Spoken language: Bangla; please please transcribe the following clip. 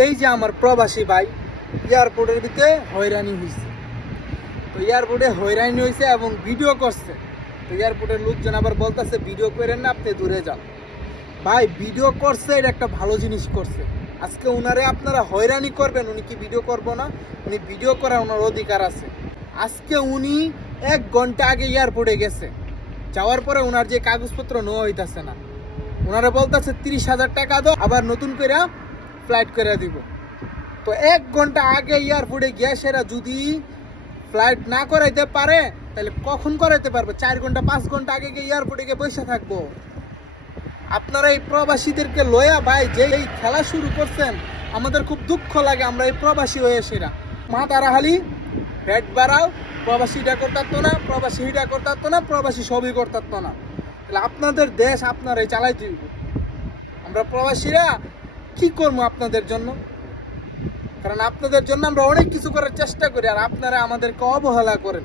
এই যে আমার প্রবাসী ভাই এয়ারপোর্টের ভিতরে হয়রানি হয়েছে। তো এয়ারপোর্টে হয়রানি হয়েছে এবং ভিডিও করছে। তো এয়ারপোর্টের লোকজন আবার বলতেছে ভিডিও করেন না, আপনি দূরে যান। ভাই ভিডিও করছে, এটা একটা ভালো জিনিস করছে। আজকে উনারে আপনারা হয়রানি করবেন, উনি কি ভিডিও করবো না? উনি ভিডিও করার ওনার অধিকার আছে। আজকে উনি 1 ঘন্টা আগে এয়ারপোর্টে গেছে, যাওয়ার পরে ওনার যে কাগজপত্র নেওয়া হইতাছে না, ওনারা বলতেছে 30,000 টাকা দাও, আবার নতুন করে ফ্লাইট করে দিব। তো 1 ঘন্টা আগে এয়ারপোর্টে গিয়ে সেরা যদি ফ্লাইট না করাইতে পারে, তাহলে কখন করাইতে পারবে? 4 ঘন্টা 5 ঘন্টা আগে গিয়ে এয়ারপোর্টে গিয়ে বসে থাকবো? আপনারা এই প্রবাসীদেরকে লয়া ভাই যে এই খেলা শুরু করছেন, আমাদের খুব দুঃখ লাগে। আমরা এই প্রবাসী হয়ে সেরা মা তারাহালি ভ্যাট বাড়াও, প্রবাসী এটা করতারতো না, প্রবাসী এটা করতারতো না, প্রবাসী সবই করতারতো না। তাহলে আপনাদের দেশ আপনারাই চালাই দিব। আমরা প্রবাসীরা কি করবো আপনাদের জন্য? কারণ আপনাদের জন্য আমরা অনেক কিছু করার চেষ্টা করি, আর আপনারা আমাদেরকে অবহেলা করেন।